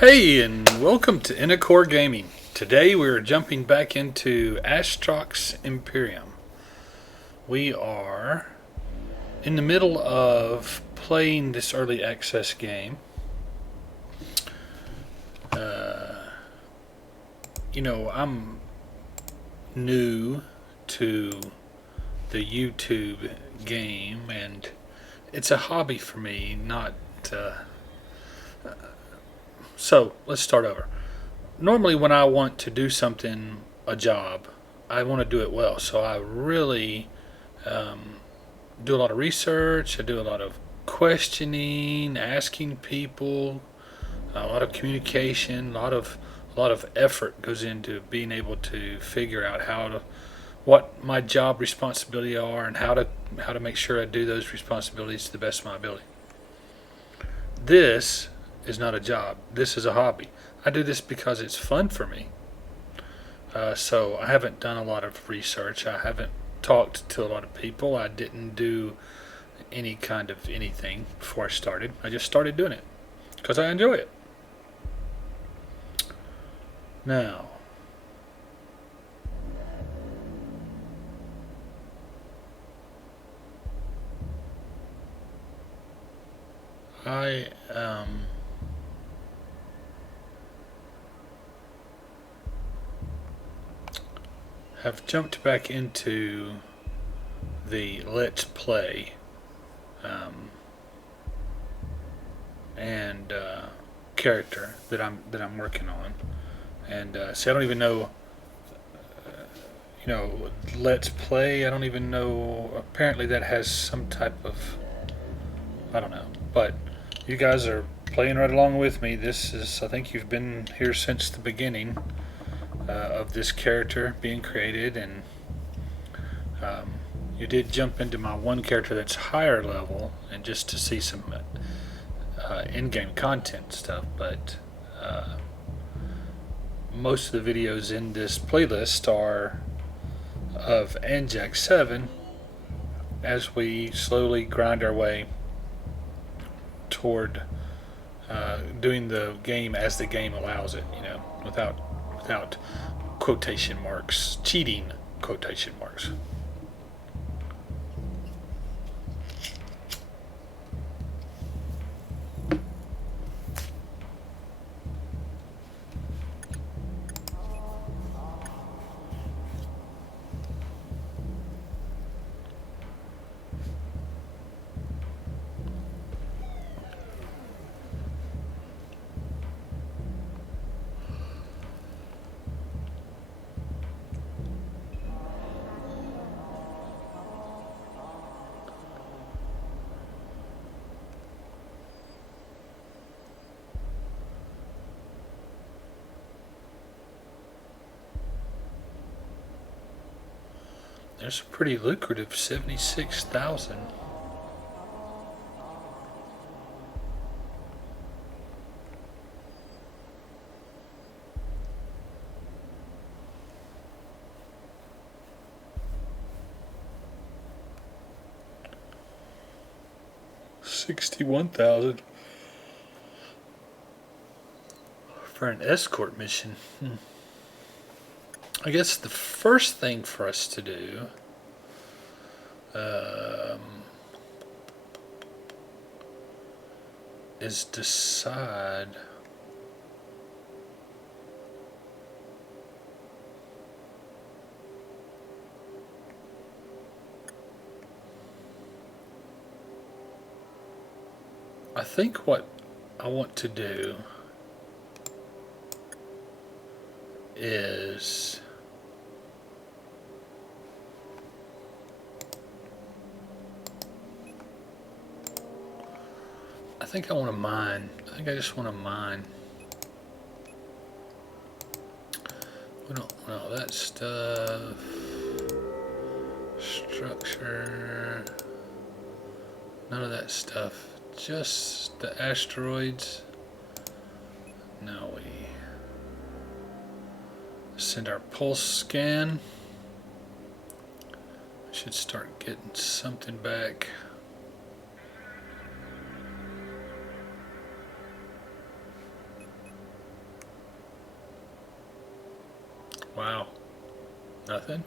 Hey, and welcome to Innacore Gaming. Today we are jumping back into Astrox Imperium. We are in the middle of playing this early access game. I'm new to the YouTube game, and it's a hobby for me, not. So, let's start over. Normally, when I want to do something, a job, I want to do it well. So I really do a lot of research. I do a lot of questioning, asking people, a lot of communication, a lot of effort goes into being able to figure out what my job responsibility are and how to make sure I do those responsibilities to the best of my ability. This is not a job. This is a hobby. I do this because it's fun for me. So I haven't done a lot of research. I haven't talked to a lot of people. I didn't do any kind of anything before I started. I just started doing it because I enjoy it. Now, I have jumped back into the Let's Play and character that I'm working on, and see, I don't even know. Let's Play. I don't even know. Apparently, that has some type of, I don't know. But you guys are playing right along with me. This is, I think you've been here since the beginning of this character being created, and you did jump into my one character that's higher level, and just to see some in-game content stuff. But most of the videos in this playlist are of Anjac 7 as we slowly grind our way toward doing the game as the game allows it, without quotation marks, cheating quotation marks. There's a pretty lucrative 76,000. $61,000 for an escort mission. I guess the first thing for us to do is decide I think what I want to do is I think I want to mine. I think I just want to mine. We don't want all that stuff. Structure. None of that stuff. Just the asteroids. Now we send our pulse scan. Should start getting something back. Wow. Nothing.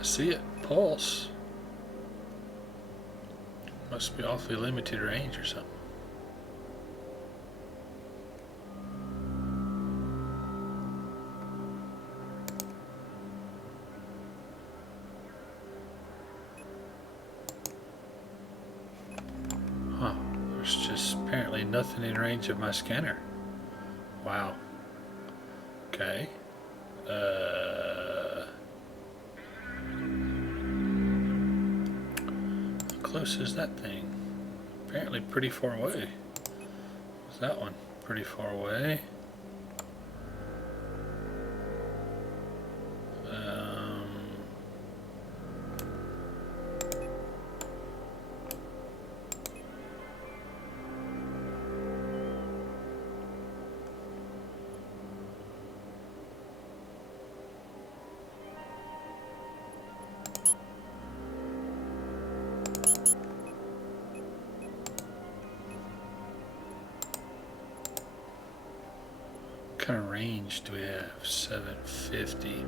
I see it. Pulse. Must be awfully limited range or something. Huh. There's just apparently nothing in range of my scanner. Wow. Okay. How close is that thing? Apparently pretty far away. What's that one? Pretty far away. What kind of range do we have? 750.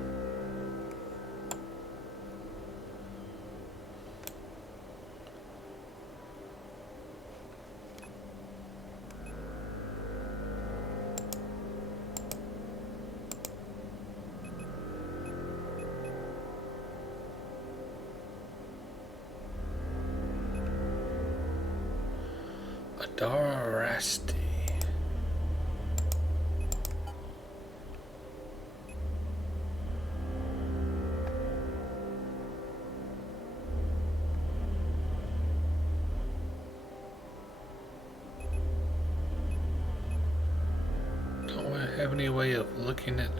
Adarasti. Don't we have any way of looking at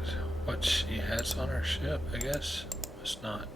what she has on her ship? I guess it's not.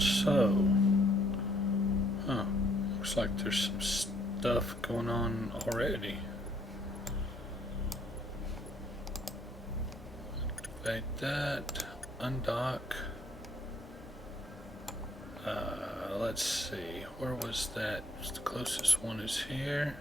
So, looks like there's some stuff going on already. Activate that, undock. Let's see, where was that? The closest one is here.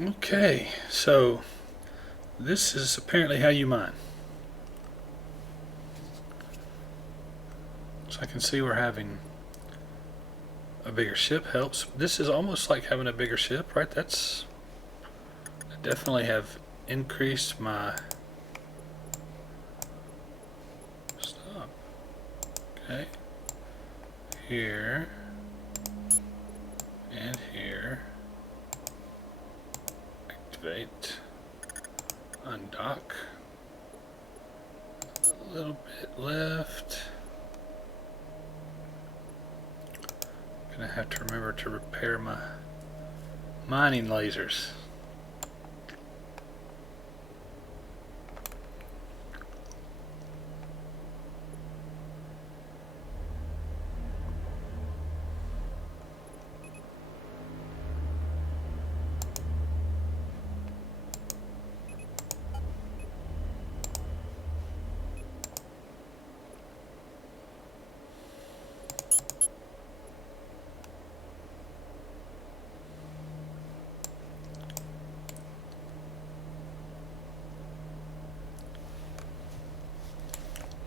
Okay, so this is apparently how you mine. So I can see we're having a bigger ship helps. This is almost like having a bigger ship, right? I definitely have increased my stop. Okay, here and here. Activate, undock. A little bit left. Gonna have to remember to repair my mining lasers.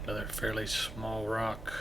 Another fairly small rock.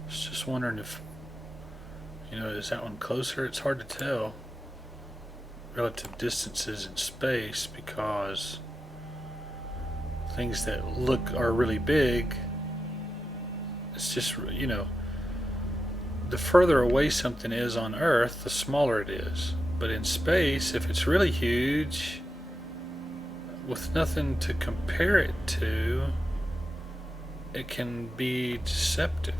I was just wondering if, is that one closer? It's hard to tell relative distances in space because things that look are really big, it's just, the further away something is on Earth, the smaller it is. But in space, if it's really huge, with nothing to compare it to, it can be deceptive,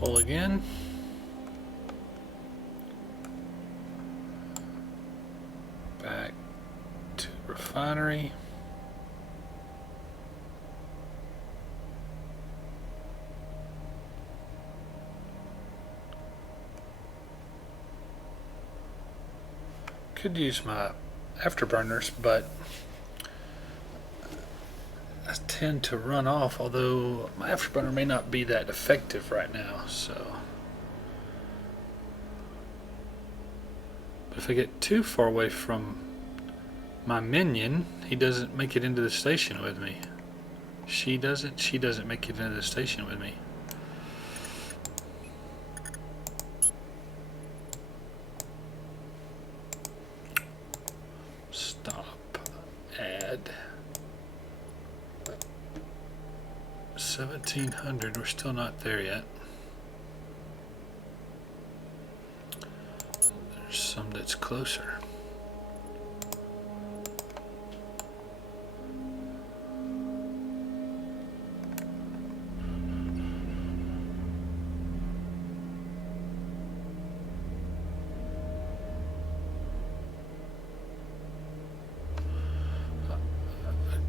Full again. Back to refinery. Could use my afterburners, but I tend to run off, although my afterburner may not be that effective right now, so. But if I get too far away from my minion, he doesn't make it into the station with me. She doesn't make it into the station with me. Stop. Add. 1700, we're still not there yet. There's some that's closer.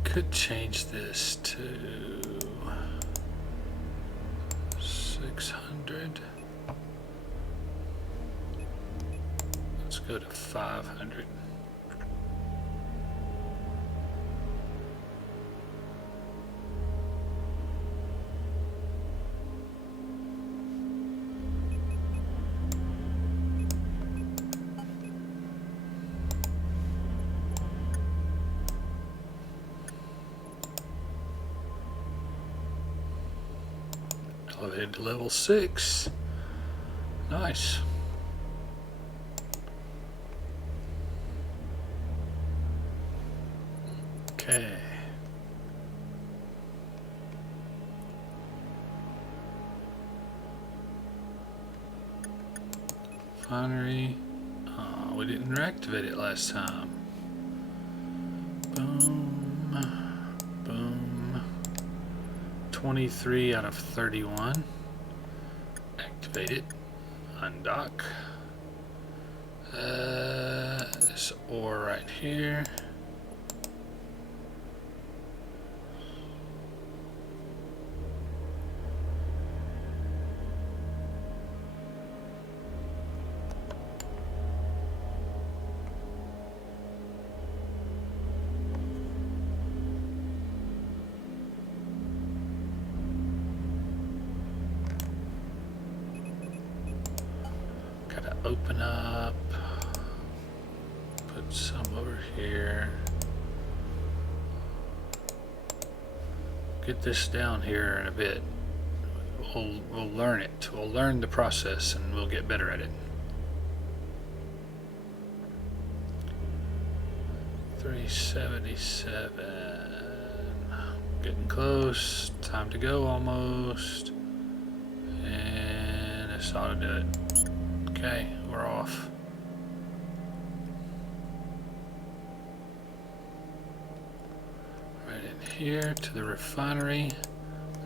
Could change this to 600. Let's go to 500. Elevated to level 6. Nice. Okay. refinery. Oh, we didn't reactivate it last time. Boom. Boom. 23 out of 31. Activate it. Undock. This ore right here. Gotta open up. Put some over here. Get this down here in a bit. We'll learn it. We'll learn the process and we'll get better at it. 377. Getting close. Time to go almost. And this ought to do it. Okay, we're off. Right in here to the refinery.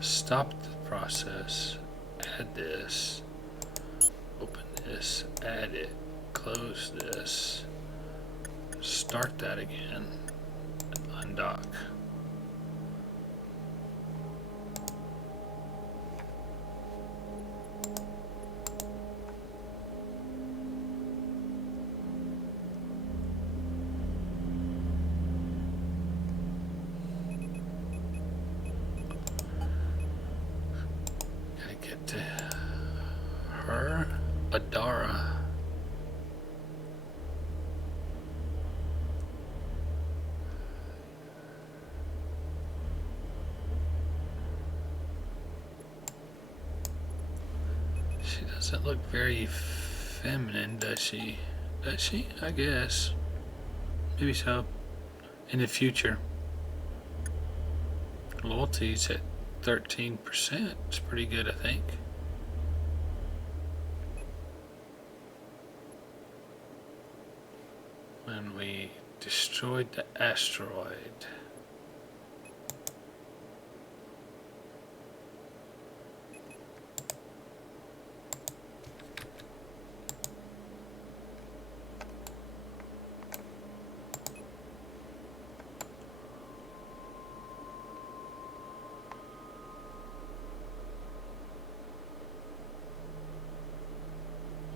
Stop the process. Add this. Open this. Add it. Close this. Start that again. And undock. Get to her, Adara. She doesn't look very feminine, does she? Does she? I guess. Maybe so. In the future. Loyalty's at 13%. It's pretty good, I think. When we destroyed the asteroid.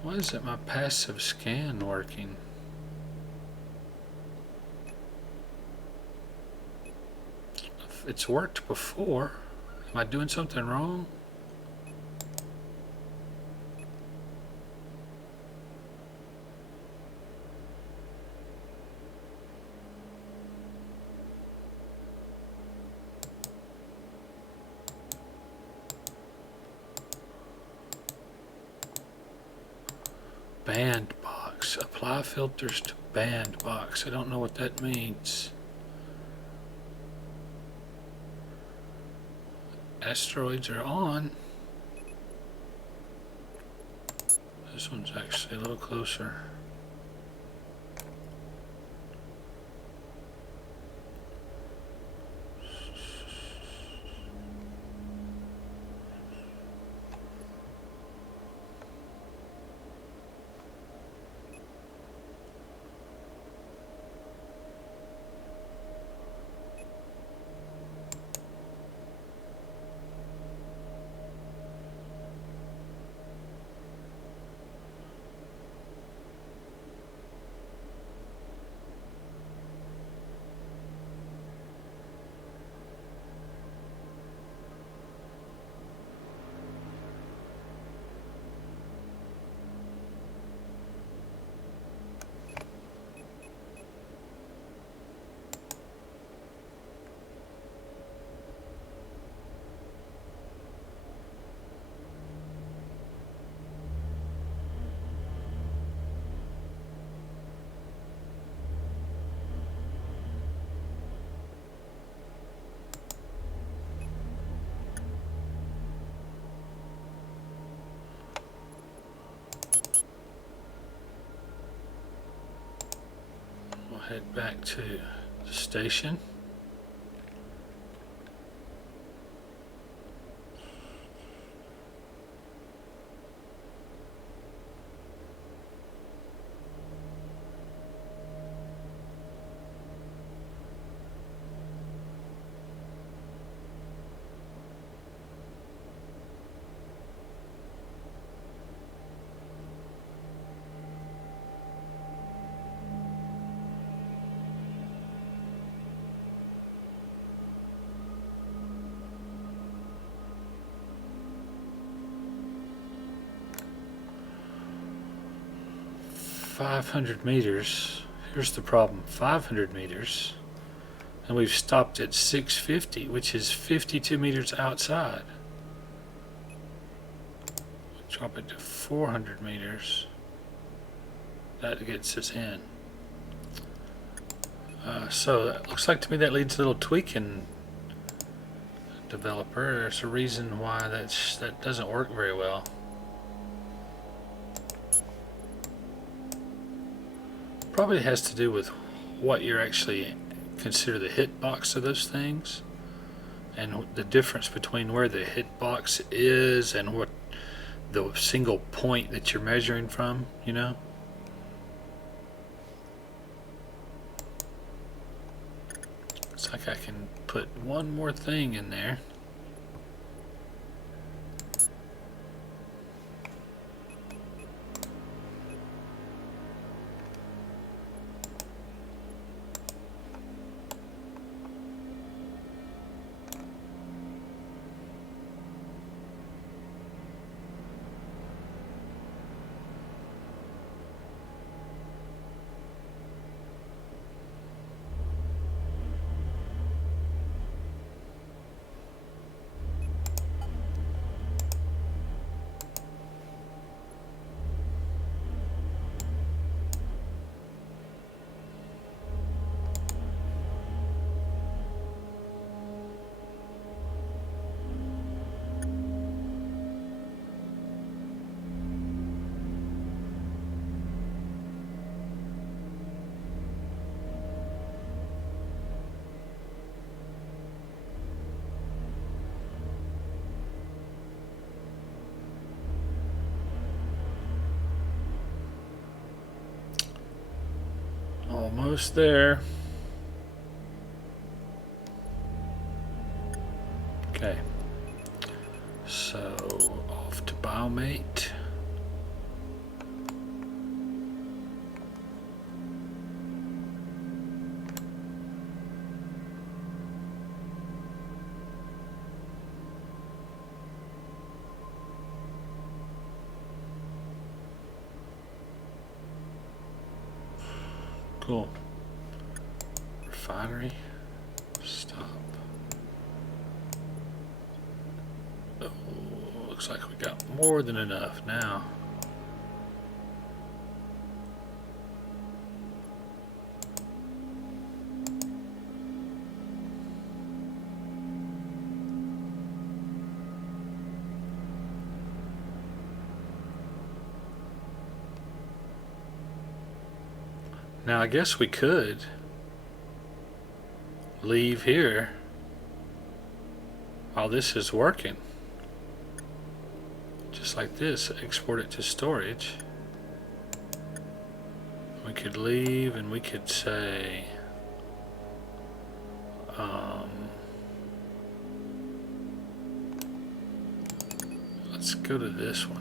Why isn't my passive scan working? It's worked before. Am I doing something wrong? Band box. Apply filters to band box. I don't know what that means. Asteroids are on. This one's actually a little closer. head back to the station. $500 meters. Here's the problem: 500 meters, and we've stopped at 650, which is 52 meters outside. Drop it to 400 meters. That gets us in. So that looks like to me that leads a little tweaking, developer. There's a reason why that doesn't work very well. Probably has to do with what you're actually consider the hitbox of those things, and the difference between where the hitbox is and what the single point that you're measuring from, you know. It's like I can put one more thing in there. Almost there. Okay. So off to biomate. Cool. Refinery. Stop. Oh, looks like we got more than enough now. Now I guess we could leave here while this is working. Just like this, export it to storage. We could leave and we could say let's go to this one.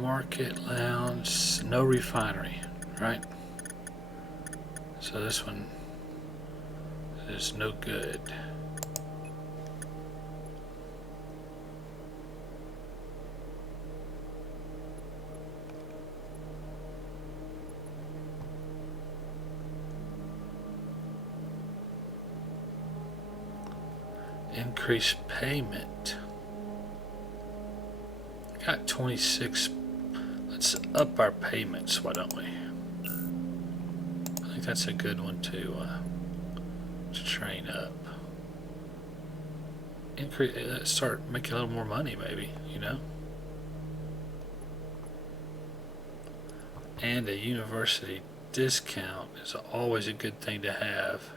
Market lounge, no refinery, right? So this one is no good. Increase payment. Got 26. Let's up our payments, why don't we? I think that's a good one to train up. Increase, start making a little more money, maybe, you know? And a university discount is always a good thing to have.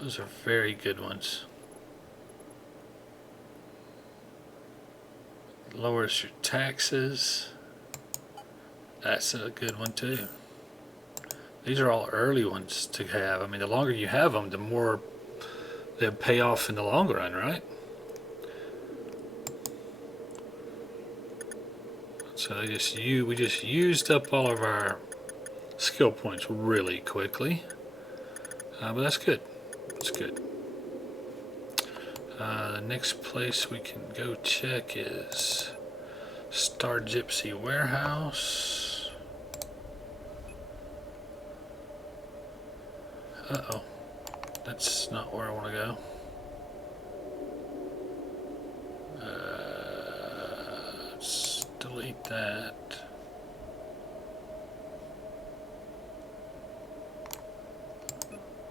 Those are very good ones. Lowers your taxes. That's a good one too. These are all early ones to have. I mean, the longer you have them, the more they'll pay off in the long run, right? So we just used up all of our skill points really quickly, but that's good. That's good. The next place we can go check is Star Gypsy Warehouse. Uh-oh. That's not where I want to go. Let's delete that.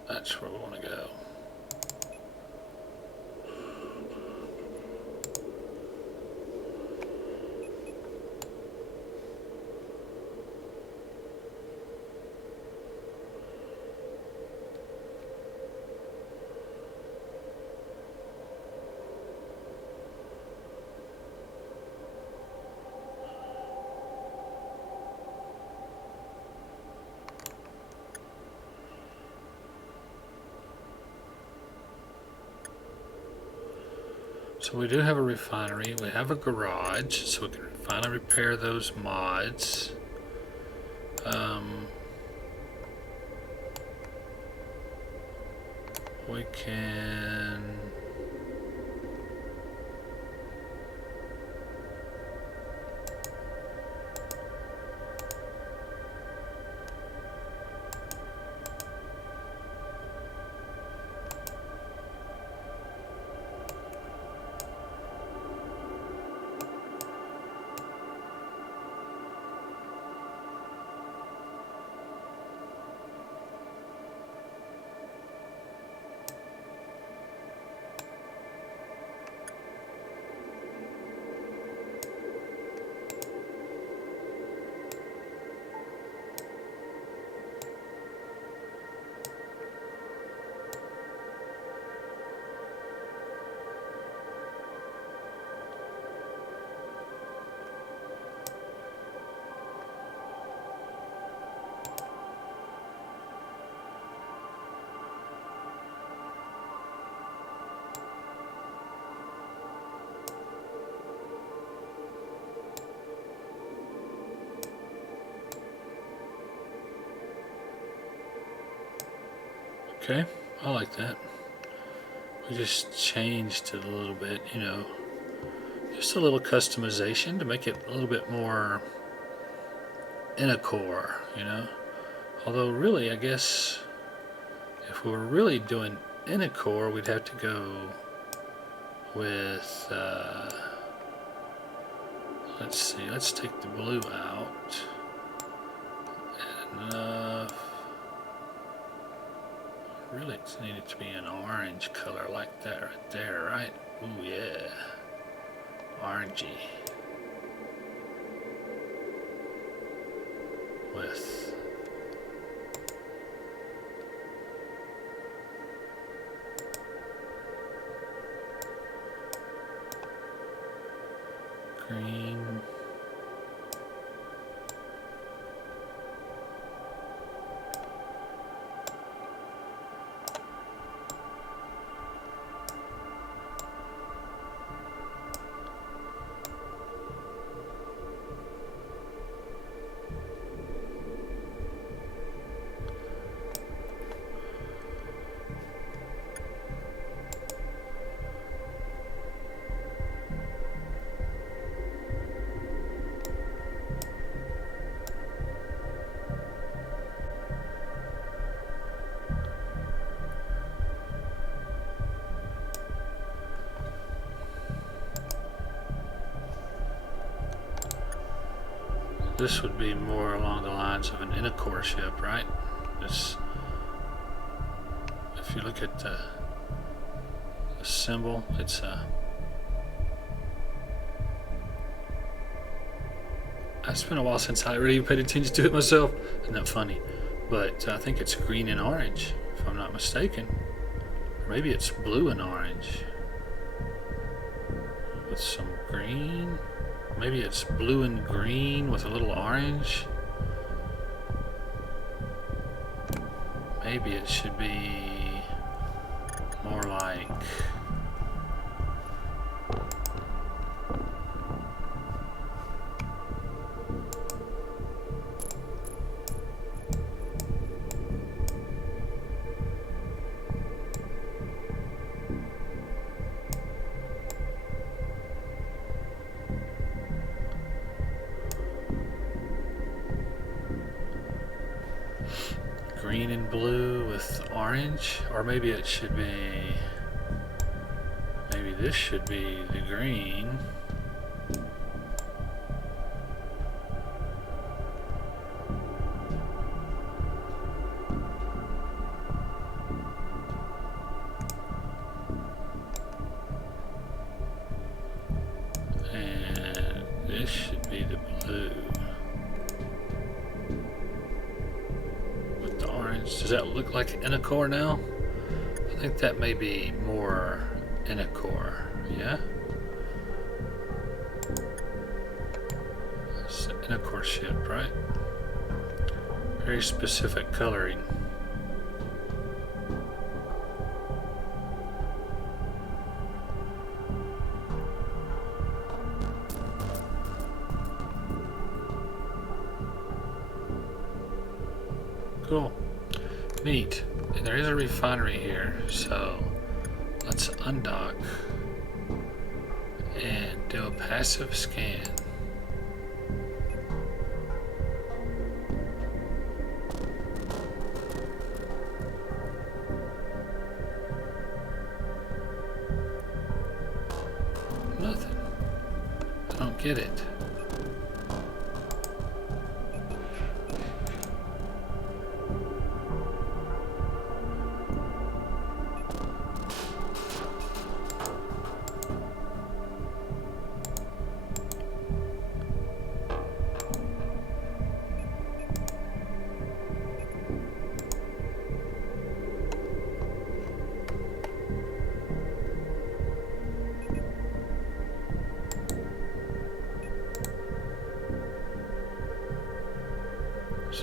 That's where we want to go. So we do have a refinery, we have a garage, so we can finally repair those mods. We can... Okay, I like that. We just changed it a little bit, you know. Just a little customization to make it a little bit more in a core, you know. Although really, I guess if we were really doing in a core, we'd have to go with, let's see, let's take the blue out. Enough. Really, it's needed to be an orange color like that right there, right? Ooh, yeah. Orangey. With green. This would be more along the lines of an inner-core ship, right? This, if you look at the symbol, it's it's been a while since I really paid attention to it myself. Isn't that funny? But I think it's green and orange, if I'm not mistaken. Or maybe it's blue and orange with some green. Maybe it's blue and green with a little orange. Maybe it should be more like green and blue with orange, or maybe it should be, maybe this should be the green. And this should be the blue. Does that look like an inner-core now? I think that may be more inner-core, yeah? It's an inner-core ship, right? Very specific coloring. Cool. Neat. And there is a refinery here, so let's undock and do a passive scan. Nothing. I don't get it.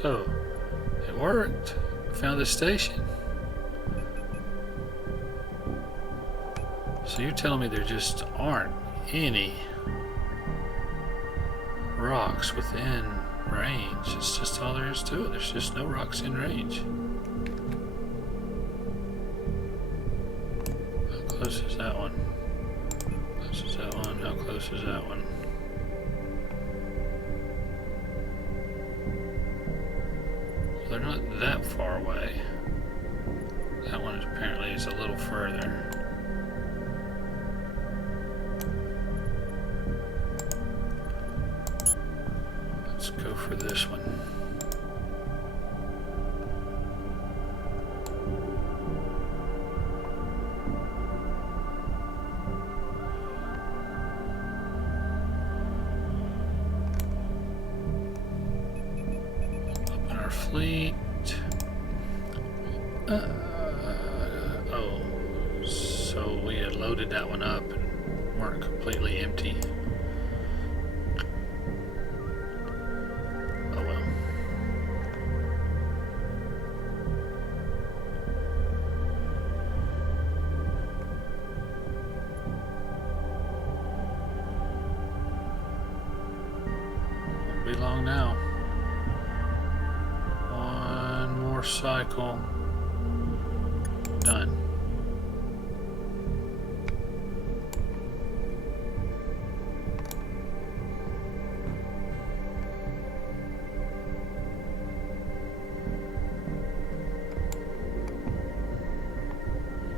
So, it worked. Found the station. So you're telling me there just aren't any rocks within range. It's just all there is to it. There's just no rocks in range. How close is that one? How close is that one? How close is that one? They're not that far away. That one apparently is a little further. Let's go for this one. Fleet. Oh, so we had loaded that one up and weren't completely empty. Oh well. Won't be long now. Cycle done.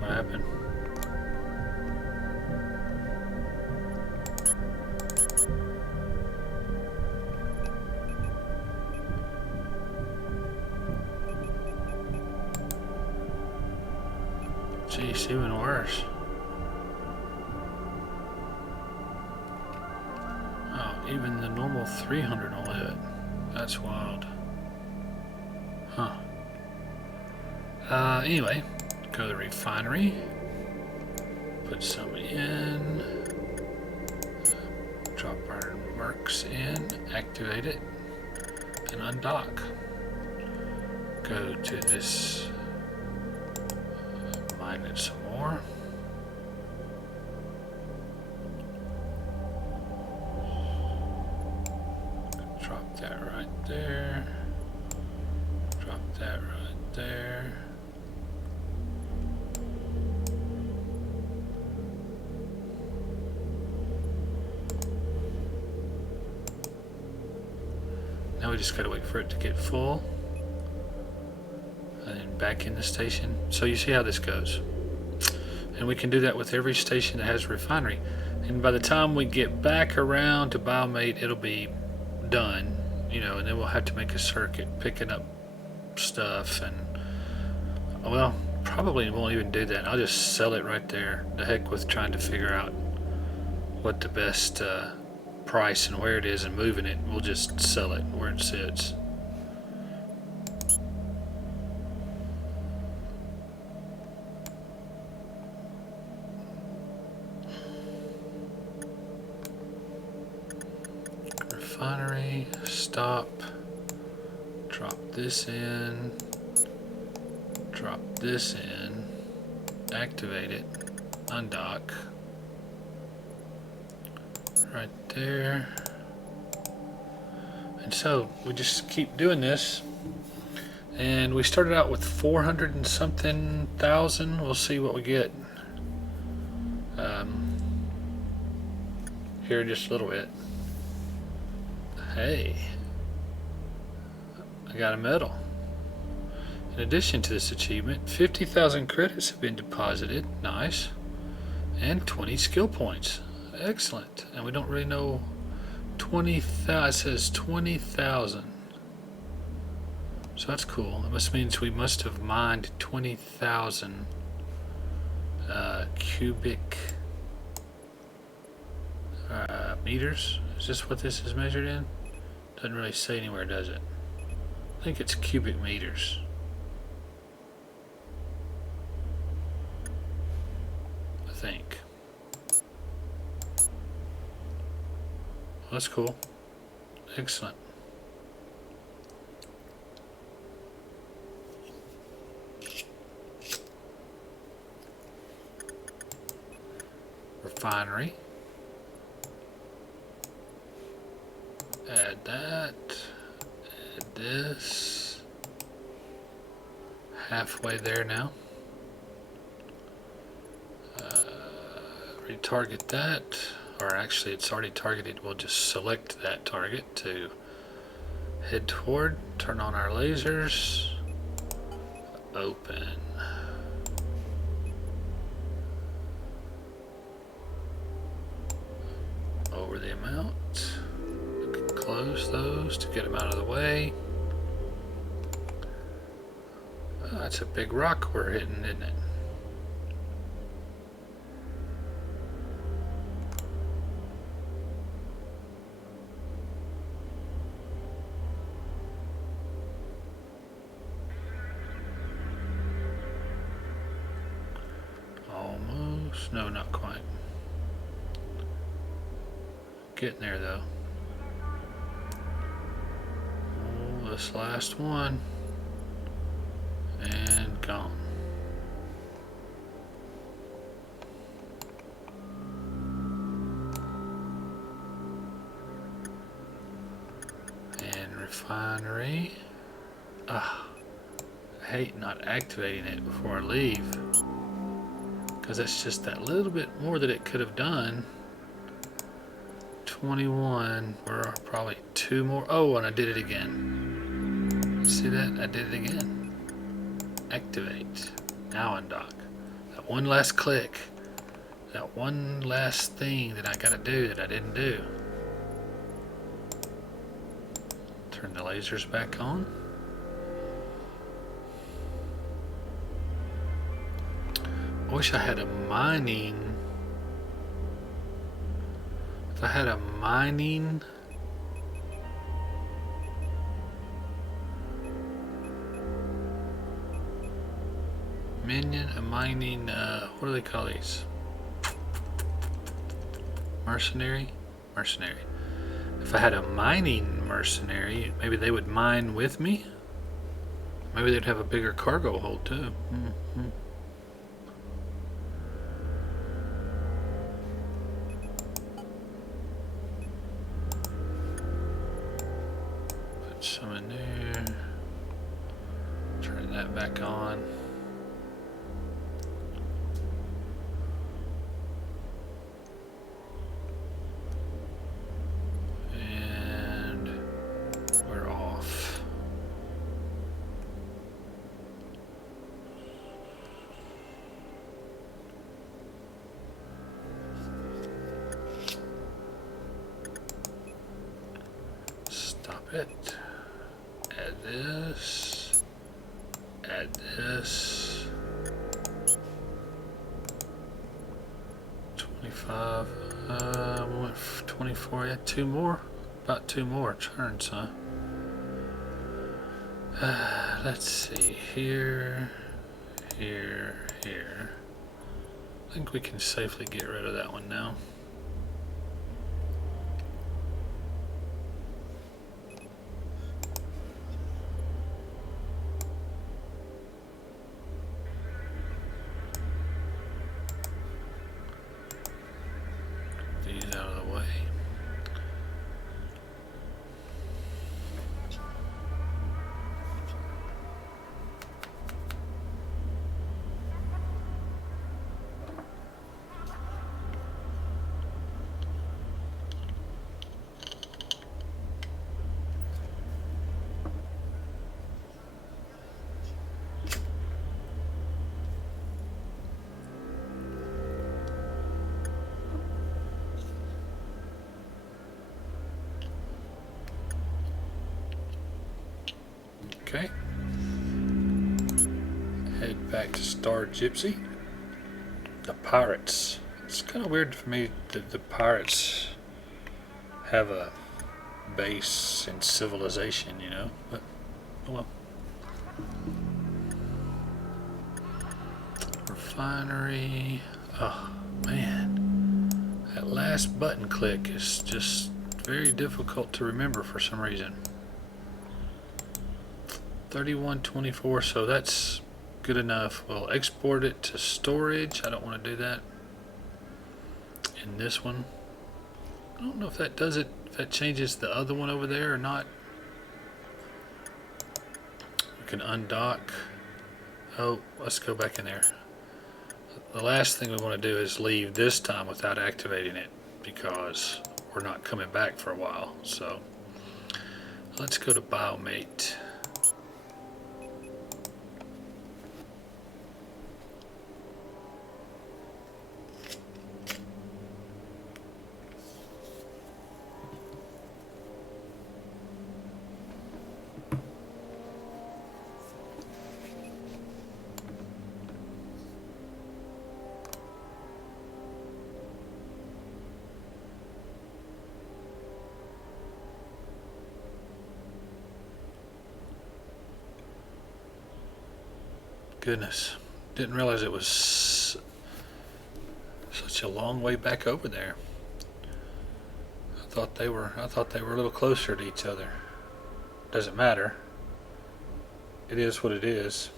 What happened? Sheesh, even worse. Oh, even the normal 300 will do it. That's wild. Huh. Anyway, go to the refinery. Put some in. Drop our mercs in. Activate it. And undock. Go to this. Mine it some more. Drop that right there. Drop that right there. Now we just gotta wait for it to get full. And then back in the station. So you see how this goes. And we can do that with every station that has a refinery. And by the time we get back around to Biomate, it'll be done. You know, and then we'll have to make a circuit picking up stuff. And, well, probably won't even do that. I'll just sell it right there. The heck with trying to figure out what the best price and where it is and moving it. We'll just sell it where it sits. Refinery, stop, drop this in, drop this in, activate it, undock. Right there. And so we just keep doing this, and we started out with 400 and something thousand. We'll see what we get here in just a little bit. Hey, I got a medal. In addition to this achievement, 50,000 credits have been deposited. Nice. And 20 skill points. Excellent. And we don't really know 20,000. It says 20,000. So that's cool. That means we must have mined 20,000 cubic meters. Is this what this is measured in? Doesn't really say anywhere, does it? I think it's cubic meters. I think. Well, that's cool. Excellent. Refinery. Add that. Add this. Halfway there now. Retarget that. Or actually it's already targeted. We'll just select that target to head toward. Turn on our lasers. Open. Over the amount. Close those to get them out of the way. Oh, that's a big rock we're hitting, isn't it? Almost. No, not quite. Getting there though. This last one and gone. And refinery. I hate not activating it before I leave, because that's just that little bit more that it could have done. 21. We're probably 2 more. Oh, and I did it again. See that? I did it again. Activate. Now undock. That one last click. That one last thing that I gotta do that I didn't do. Turn the lasers back on. I wish I had a mining. If I had a mining. Minion, a mining, what do they call these? Mercenary? Mercenary. If I had a mining mercenary, maybe they would mine with me? Maybe they'd have a bigger cargo hold too. Put some in there. Turn that back on. It. Add this. Add this. 25. Went 24. Yeah, two more. About two more turns, huh? Let's see. Here. Here. Here. I think we can safely get rid of that one now. Okay. Head back to Star Gypsy. The pirates. It's kind of weird for me that the pirates have a base in civilization, you know, but oh well. Refinery. Oh man, that last button click is just very difficult to remember for some reason. 3124, so that's good enough. We'll export it to storage. I don't want to do that in this one. I don't know if that does it, if that changes the other one over there or not. We can undock. Oh, let's go back in there. The last thing we want to do is leave this time without activating it because we're not coming back for a while. So let's go to Biomate. Goodness, didn't realize it was such a long way back over there. I thought they were a little closer to each other. Doesn't matter. It is what it is.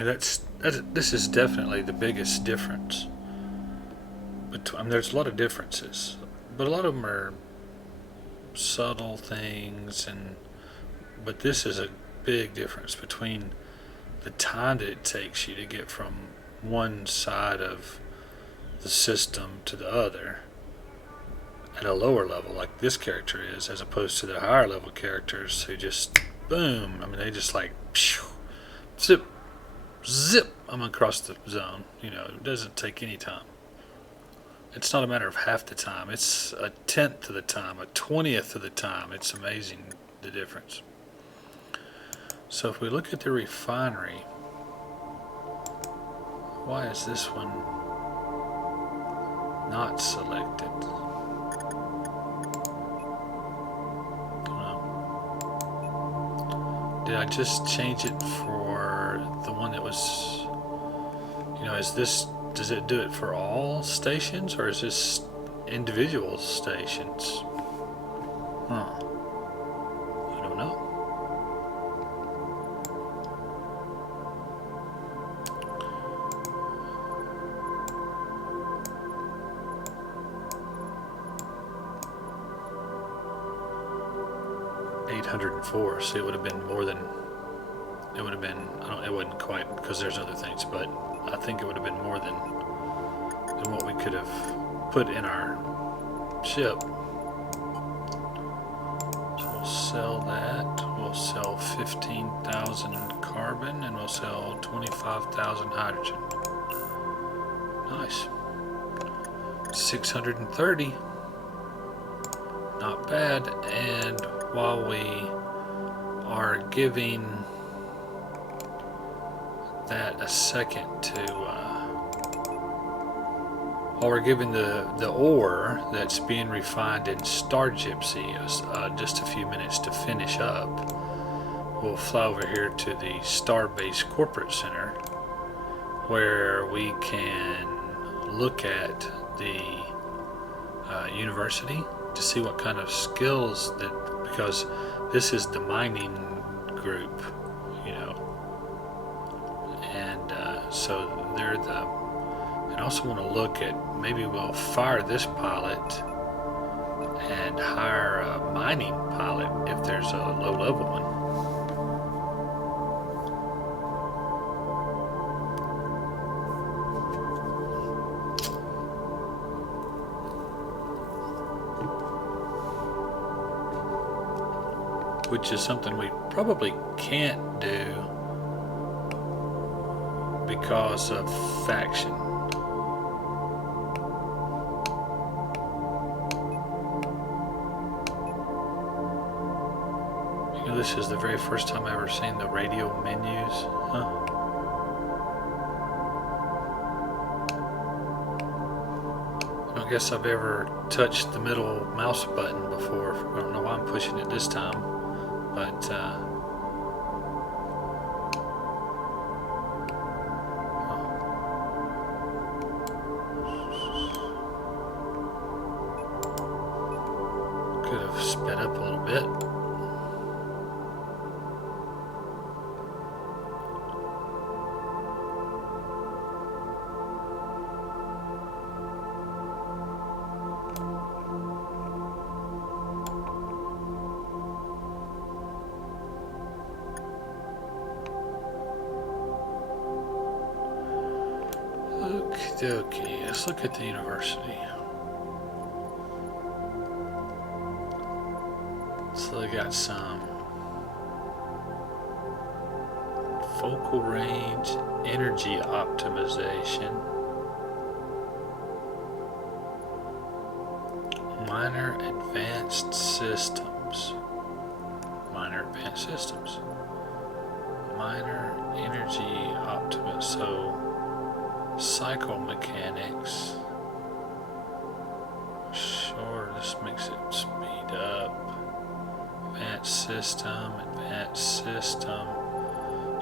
This is definitely the biggest difference. But there's a lot of differences, but a lot of them are subtle things, but this is a big difference between the time that it takes you to get from one side of the system to the other at a lower level, like this character is, as opposed to the higher level characters who just boom. I mean, they just like phew, zip, zip. I'm across the zone. It doesn't take any time. It's not a matter of half the time. It's a tenth of the time, a 20th of the time. It's amazing the difference. So if we look at the refinery, why is this one not selected? Did I just change it for the one that was, does it do it for all stations, or is this individual stations? I don't know. $804. So it would have been more than. It would have been. It wasn't quite, because there's other things, but I think it would have been more than what we could have put in our ship. So we'll sell that. We'll sell 15,000 carbon, and we'll sell 25,000 hydrogen. Nice. 630. Not bad. And while we are giving that a second to while we're giving the ore that's being refined in Star Gypsy just a few minutes to finish up, we'll fly over here to the Starbase Corporate Center, where we can look at the university to see what kind of skills because this is the mining group, and so they're and also want to look at, maybe we'll fire this pilot and hire a mining pilot if there's a low level one. Which is something we probably can't do because of faction. This is the very first time I've ever seen the radio menus. I don't guess I've ever touched the middle mouse button before. I don't know why I'm pushing it this time, but could have sped up a little bit. Okay, let's look at the university. So they got some focal range, energy optimization, minor advanced systems, minor energy optimization. So cycle mechanics. Sure, this makes it speed up. Advanced system.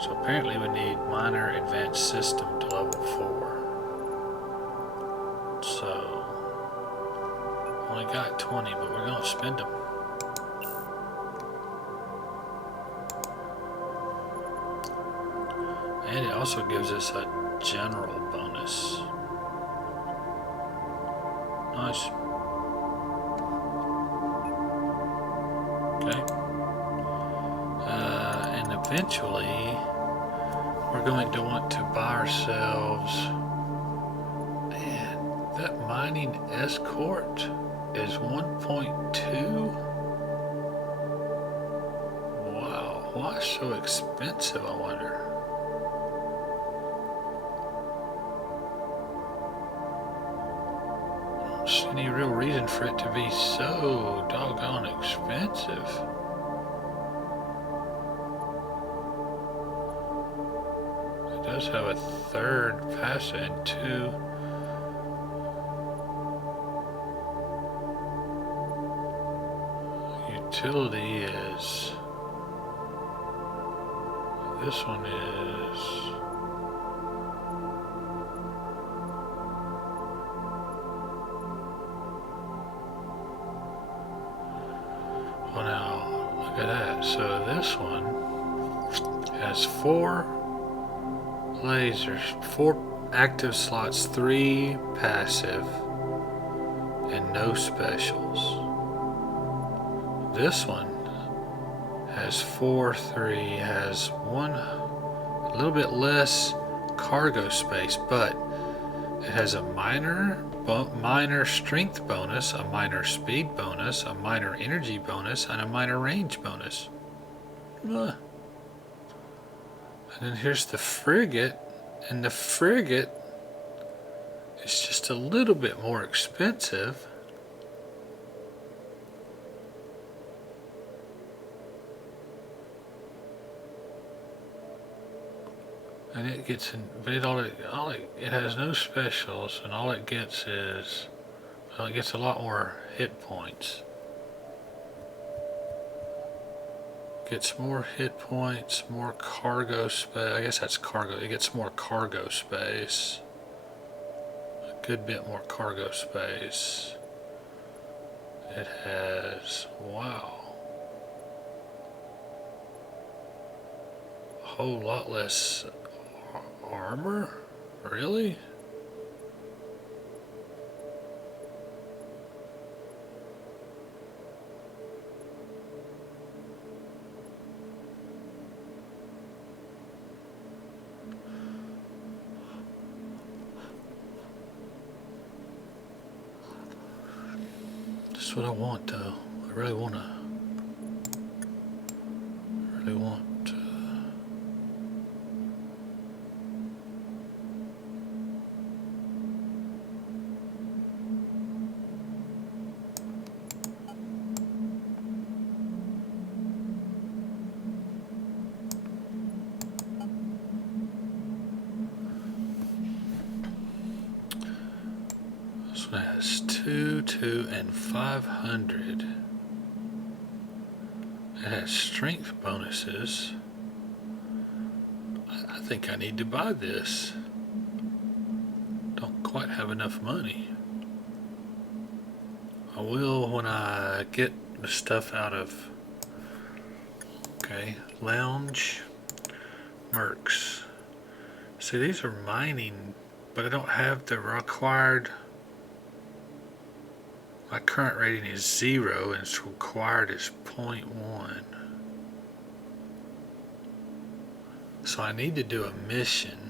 So apparently we need minor advanced system to level 4. So only got 20, but we're gonna spend them. And it also gives us a general bonus. Nice. Okay. And eventually, we're going to want to buy ourselves. Man, that mining escort is 1.2. Wow, why so expensive, I wonder? I don't see any real reason for it to be so doggone expensive. It does have a third pass and two. Utility is. This one is. Well, now look at that. So this one has 4 lasers, 4 active slots, 3 passive, and no specials. This one has 4, 3, has one a little bit less cargo space, but it has a minor strength bonus, a minor speed bonus, a minor energy bonus, and a minor range bonus. And then here's the frigate, and the frigate is just a little bit more expensive. And it gets, but it has no specials, and all it gets is, well, it gets a lot more hit points. Gets more hit points, more cargo space. I guess that's cargo. It gets more cargo space. A good bit more cargo space. It has, wow, a whole lot less armor? Really? That's what I want, though. I really want to. Really want. This one has 2, 2, and 500. It has strength bonuses. I think I need to buy this. Don't quite have enough money. I will when I get the stuff out of. Okay, lounge, mercs. See, these are mining, but I don't have the required. My current rating is 0 and it's required is 0.1. So I need to do a mission.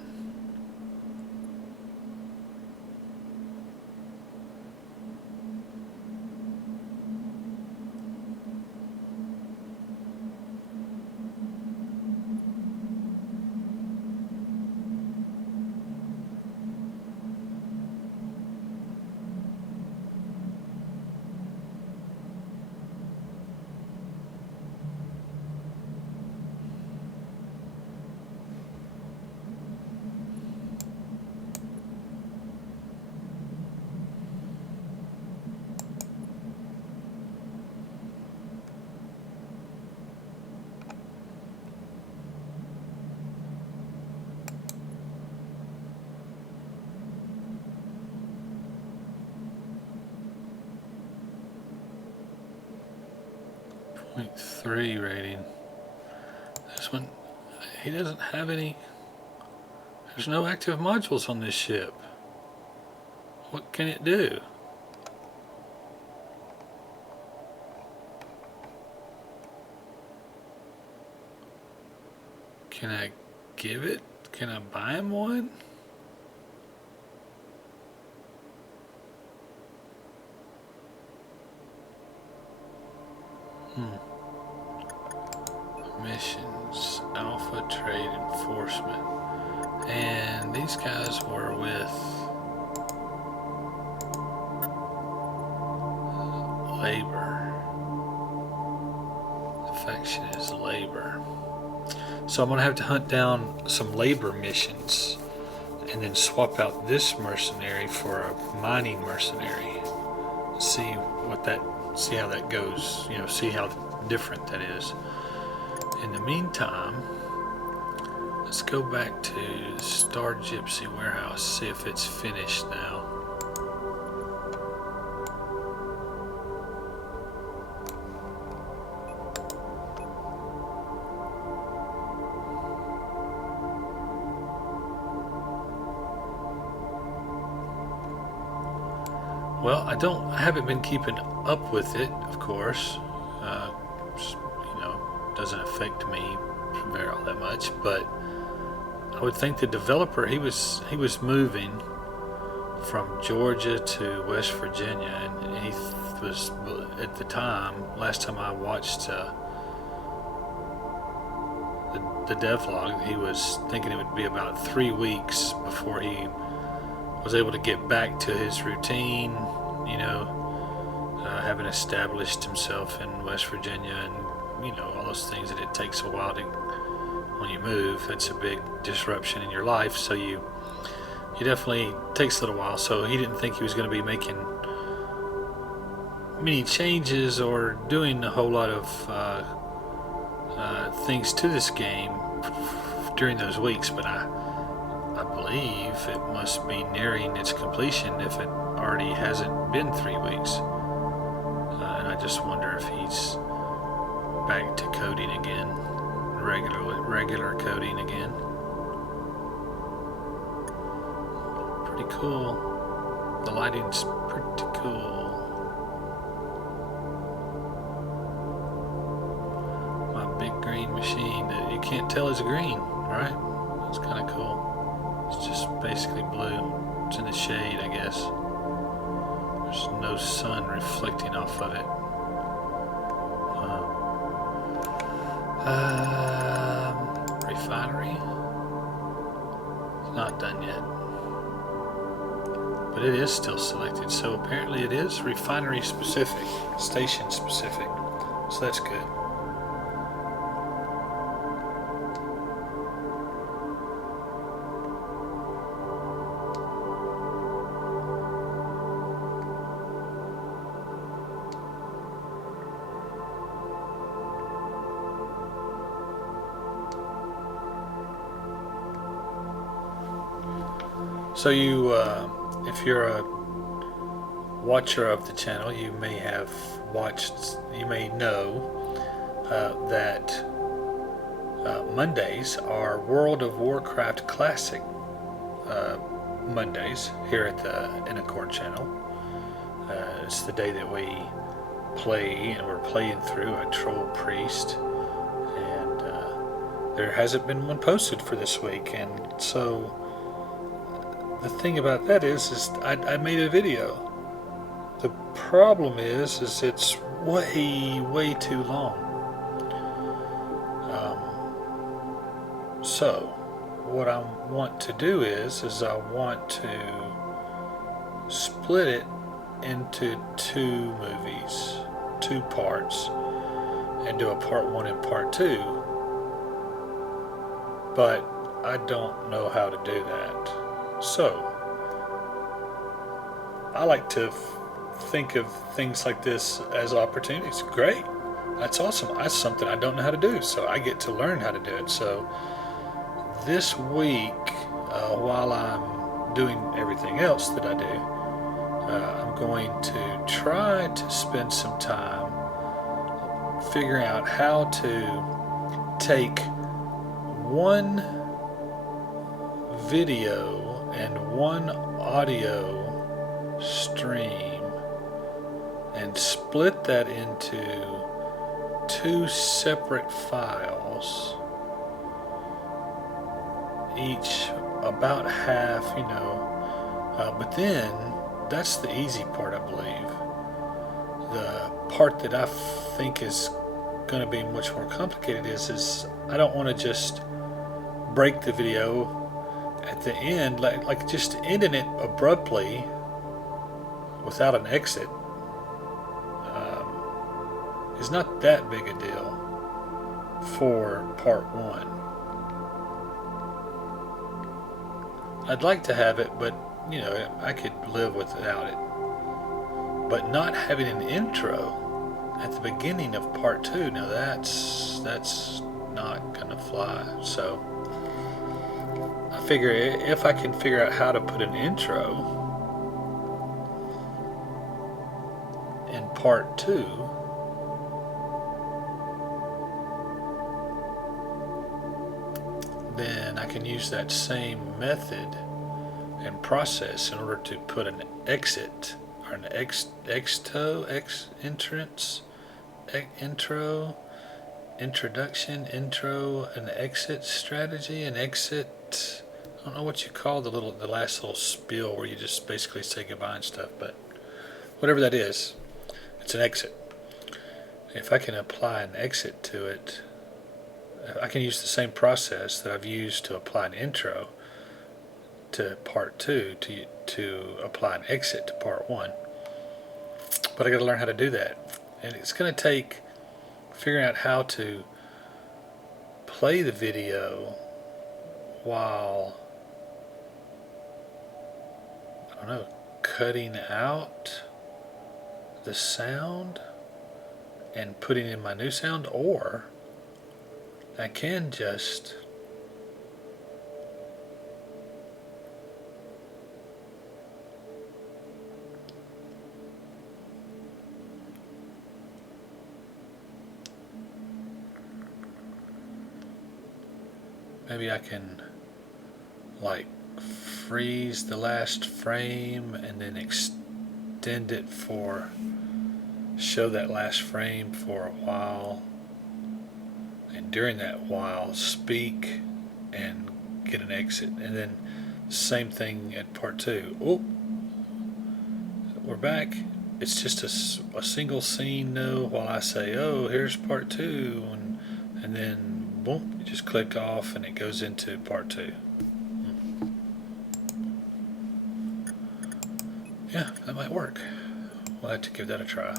.3 rating. This one, he doesn't have any There's no active modules on this ship. What can it do? Can I give it? Can I buy him one? Missions, Alpha Trade Enforcement. And these guys were with labor. The faction is labor. So I'm going to have to hunt down some labor missions and then swap out this mercenary for a mining mercenary. See how that goes, you know, see how different that is. In the meantime, let's go back to the Star Gypsy warehouse, see if it's finished now. Well, I haven't been keeping up with it, of course. You know, doesn't affect me very all that much, but I would think the developer, he was moving from Georgia to West Virginia, and he was, at the time, last time I watched the devlog, he was thinking it would be about 3 weeks before he was able to get back to his routine, you know, having established himself in West Virginia, and you know, all those things that it takes a while to, when you move, it's a big disruption in your life, so you definitely takes a little while. So he didn't think he was going to be making many changes or doing a whole lot of things to this game during those weeks, but I believe it must be nearing its completion if it already hasn't been 3 weeks. And I just wonder if he's back to coding again, regular coding again. Pretty cool. The lighting's pretty cool. My big green machine that you can't tell is green, right? It's kind of cool. It's just basically blue. It's in the shade, I guess. There's no sun reflecting off of it. Refinery. It's not done yet. But it is still selected, so apparently it is refinery specific, station specific. So that's good. So you, if you're a watcher of the channel, you may know that Mondays are World of Warcraft Classic Mondays here at the Inaccord channel. It's the day that we play, and we're playing through a Troll Priest, and there hasn't been one posted for this week, and so the thing about that is I made a video. The problem is it's way too long. So what I want to do is I want to split it into 2 movies, 2 parts, and do a part 1 and part 2. But I don't know how to do that. So, I like to think of things like this as opportunities. Great. That's awesome. That's something I don't know how to do, so I get to learn how to do it. So, this week, while I'm doing everything else that I do, I'm going to try to spend some time figuring out how to take one video and one audio stream and split that into two separate files, each about half, but then that's the easy part, I believe. The part that I think is going to be much more complicated is I don't want to just break the video at the end, like just ending it abruptly without an exit is not that big a deal for part one. I'd like to have it, but I could live without it. But not having an intro at the beginning of part two, now that's not gonna fly. So I figure if I can figure out how to put an intro in part two, then I can use that same method and process in order to put an exit or an introduction, intro, an exit strategy, an exit. I don't know what you call the last little spiel where you just basically say goodbye and stuff, but whatever that is, it's an exit. If I can apply an exit to it, I can use the same process that I've used to apply an intro to part two to apply an exit to part one. But I got to learn how to do that, and it's going to take figuring out how to play the video while, I don't know, cutting out the sound and putting in my new sound, or I can just maybe I can like freeze the last frame and then extend it show that last frame for a while, and during that while speak and get an exit, and then same thing at part two. Oh, we're back. It's just a single scene while I say, oh, here's part two, and then boom, you just click off and it goes into part two. Yeah, that might work. We'll have to give that a try.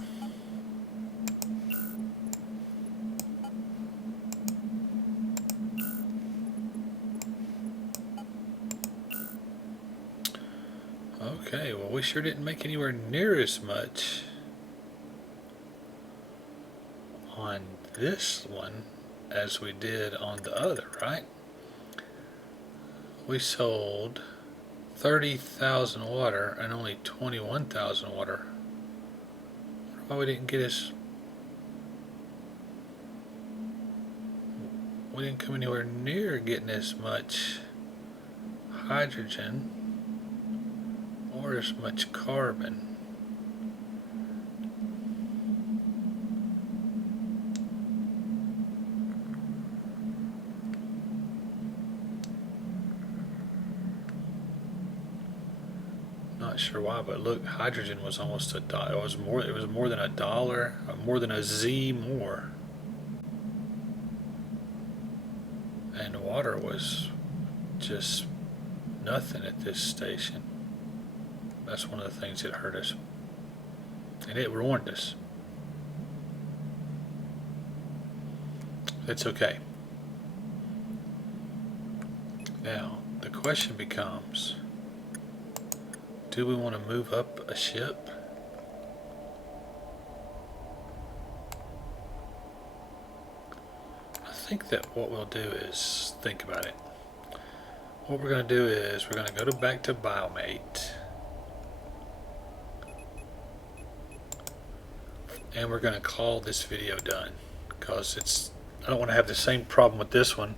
Okay, well, we sure didn't make anywhere near as much on this one as we did on the other, right? We sold 30,000 water and only 21,000 water. Why we didn't we didn't come anywhere near getting as much hydrogen or as much carbon. Not sure why, but look, hydrogen was almost $1. It was more than $1, more than a Z more. And water was just nothing at this station. That's one of the things that hurt us. And it warned us. It's okay. Now, the question becomes, do we want to move up a ship? I think that what we'll do is think about it. What we're going to do is we're going to go back to Biomate. And we're going to call this video done, because I don't want to have the same problem with this one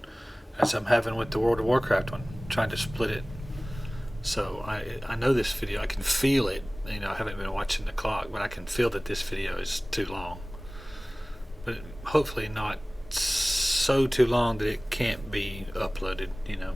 as I'm having with the World of Warcraft one. trying to split it. So I know this video, I can feel it. You know, I haven't been watching the clock, but I can feel that this video is too long. But hopefully not so too long that it can't be uploaded, you know.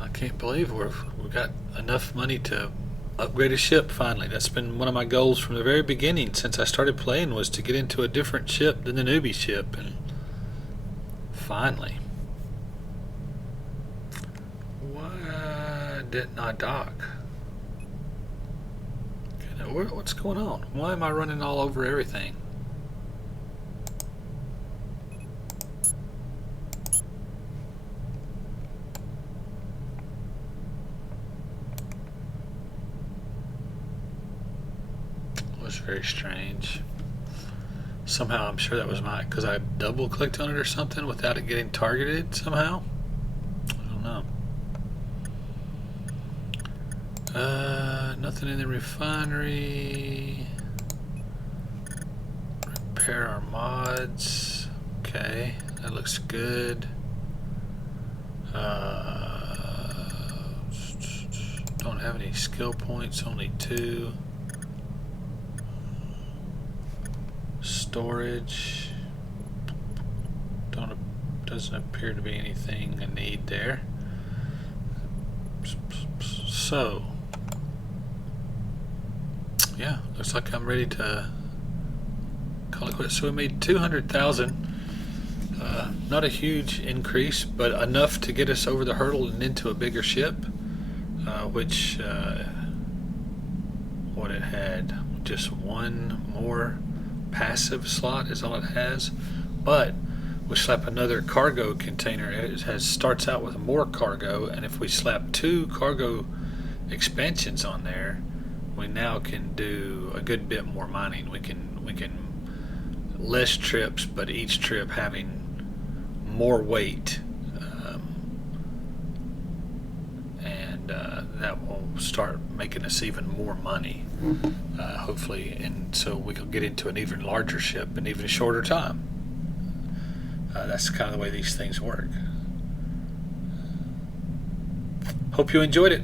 I can't believe we've got enough money to upgrade a ship finally. That's been one of my goals from the very beginning since I started playing, was to get into a different ship than the newbie ship, and finally. Why didn't I dock? What's going on? Why am I running all over everything? Was very strange. Somehow I'm sure that was because I double clicked on it or something without it getting targeted somehow. I don't know. Nothing in the refinery. Repair our mods. Okay, that looks good. Don't have any skill points, only 2. Storage. Doesn't appear to be anything I need there. So yeah, looks like I'm ready to call it quits. So we made 200,000. Not a huge increase, but enough to get us over the hurdle and into a bigger ship, which what it had, just one more passive slot is all it has. But we slap another cargo container. It starts out with more cargo, and if we slap 2 cargo expansions on there, we now can do a good bit more mining. We can less trips, but each trip having more weight, and that will start making us even more money, hopefully, and so we can get into an even larger ship in even a shorter time. That's kind of the way these things work. Hope you enjoyed it.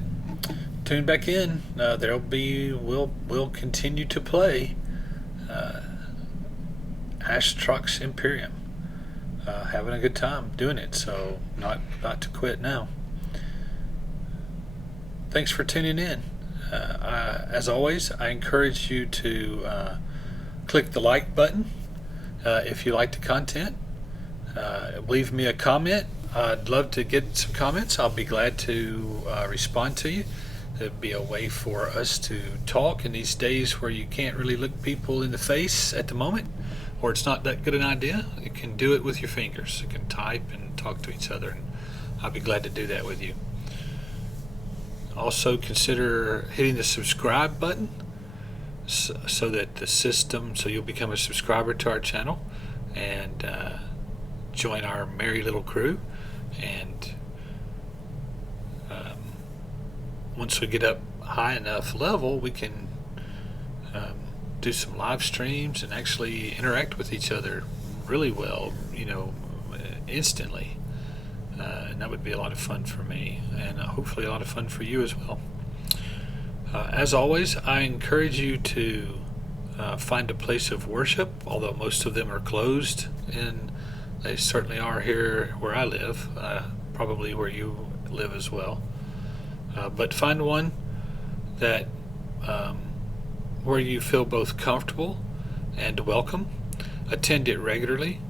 Tune back in. We'll continue to play Astrox Imperium. Having a good time doing it, so not to quit now. Thanks for tuning in. As always, I encourage you to click the like button if you like the content. Leave me a comment. I'd love to get some comments. I'll be glad to respond to you. It'd be a way for us to talk in these days where you can't really look people in the face at the moment, or it's not that good an idea. You can do it with your fingers. You can type and talk to each other, and I'll be glad to do that with you. Also consider hitting the subscribe button so you'll become a subscriber to our channel and join our merry little crew. And once we get up high enough level, we can do some live streams and actually interact with each other really well, instantly. And that would be a lot of fun for me, and hopefully a lot of fun for you as well. As always, I encourage you to find a place of worship, although most of them are closed, and they certainly are here where I live, probably where you live as well. But find one that where you feel both comfortable and welcome. Attend it regularly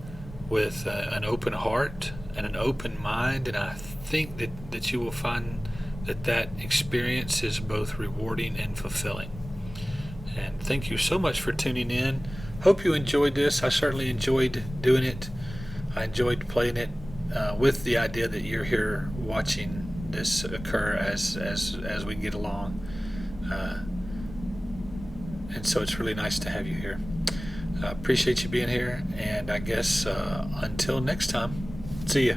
with an open heart and an open mind, and I think that you will find that experience is both rewarding and fulfilling. And thank you so much for tuning in. Hope you enjoyed this. I certainly enjoyed doing it. I enjoyed playing it with the idea that you're here watching this occur as we get along. And so it's really nice to have you here. I appreciate you being here, and I guess until next time, see ya.